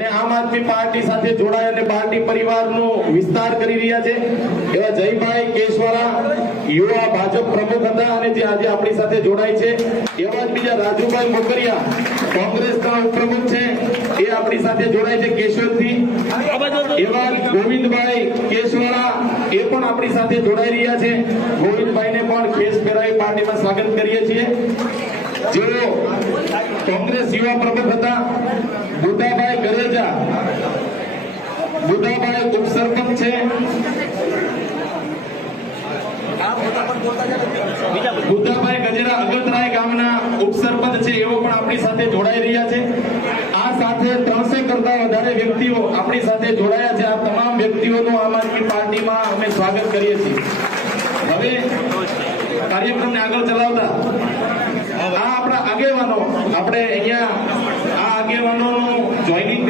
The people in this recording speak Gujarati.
અને આમ આદમી પાર્ટી સાથે જોડાય અને પાર્ટી પરિવારનો વિસ્તાર કરી રહ્યા છે એવા જયભાઈ કેશવાળા યુવા ભાજપ પ્રમુખ હતા અને જે આજે આપણી સાથે જોડાય છે એવા જ બીજા રાજુભાઈ મોકરિયા કોંગ્રેસના ઉપપ્રમુખ છે એ આપણી સાથે જોડાય છે કેશોદથી એવા ગોવિંદભાઈ કેશવાળા એ પણ આપણી સાથે જોડાઈ રહ્યા છે ગોવિંદભાઈને પણ ખેસ પહેરાવી પાર્ટીમાં સ્વાગત કરીએ છીએ જેઓ કોંગ્રેસ યુવા પ્રમુખ હતા બુદ્ધાભાઈ ગરેજા બુદ્ધાભાઈ ઉપસરપંચ છે બુદ્ધાભાઈ ગજેરા અગતરાય ગામના ઉપસરપંચ છે એવો પણ આપણી સાથે જોડાઈ રહ્યા છે આ સાથે 300 કરતા વધારે વ્યક્તિઓ આપણી સાથે જોડાયા છે આ તમામ વ્યક્તિઓનું આમ આદમી પાર્ટીમાં અમે સ્વાગત કરીએ છીએ હવે કાર્યક્રમને આગળ ચલાવતા આ આપણા આગેવાનો આપણે અહીંયા આ આગેવાનોનું જોઈનિંગ